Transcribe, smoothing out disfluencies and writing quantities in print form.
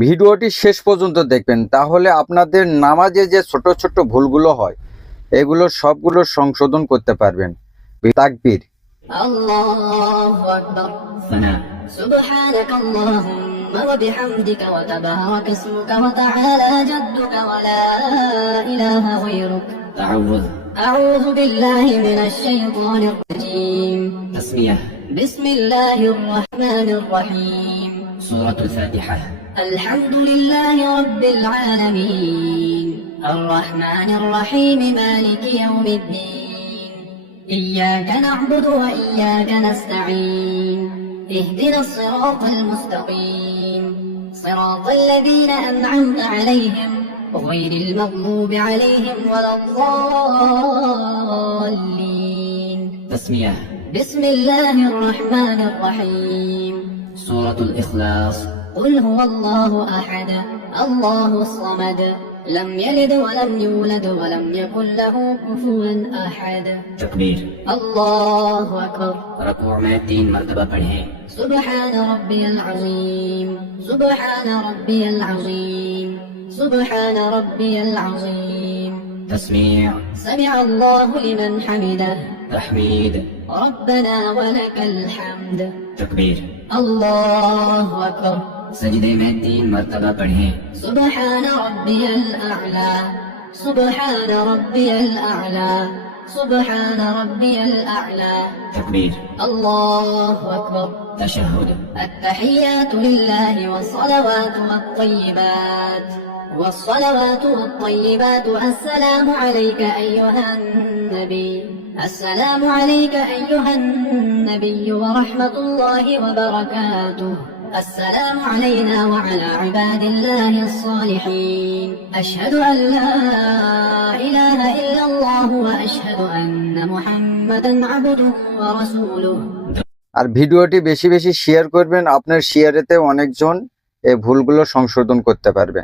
ভিডিওটি শেষ পর্যন্ত দেখবেন, তাহলে আপনাদের নামাজে যে ছোট ছোট ভুলগুলো হয় এগুলো সবগুলো সংশোধন করতে পারবেন। তাকবীর। আল্লাহু আকবার। সুবহানাকা আল্লাহুম্মা ওয়া বিহামদিকা ওয়া তাবারাকা ইসমুকা ওয়া তাআলা জাদ্দুকা ওয়া লা ইলাহা গায়রুক। আউযু বিল্লাহি মিনাশ শাইতানির রাজীম। তাসমিয়াহ। বিসমিল্লাহির রাহমানির রাহিম। সূরাতুল ফাতিহা। আলহামদুলিল্লাহি রাব্বিল আলামিন। আর রাহমানির রাহিম মালিকি ইয়াউমিদ্দিন। إياك نعبد وإياك نستعين اهدنا الصراط المستقيم صراط الذين أنعمت عليهم غير المغضوب عليهم ولا الضالين. تسمية. بسم الله الرحمن الرحيم. سورة الإخلاص. قل هو الله أحد الله الصمد لم يلد ولم يولد ولم يكن له كفوا أحد. تكبير. الله أكبر. ركوع में 3 मर्तबा पढ़ें. سبحان ربي العظيم سبحان ربي العظيم سبحان ربي العظيم. تسميع. سمع الله لمن حمده. تحميد. ربنا ولك الحمد. تكبير. الله أكبر. सजदे में 3 मर्तबा पढ़ें. सुबहान रब्बियल अअला सुबहान रब्बियल अअला सुबहान रब्बियल अअला. तकबीर. अल्लाहु अकबर. तशहुद. التحيات لله والصلوات والطيبات والصلوات والطيبات. السلام عليك أيها النبي السلام عليك أيها النبي ورحمة الله وبركاته. السلام علينا وعلى عباد الله الصالحين. أشهد أن لا إله إلا الله وأشهد أن محمدا عبده ورسوله. আর ভিডিওটি বেশি বেশি শেয়ার করবেন, আপনার শেয়ারেতে অনেকজন এই ভুলগুলো সংশোধন করতে পারবে।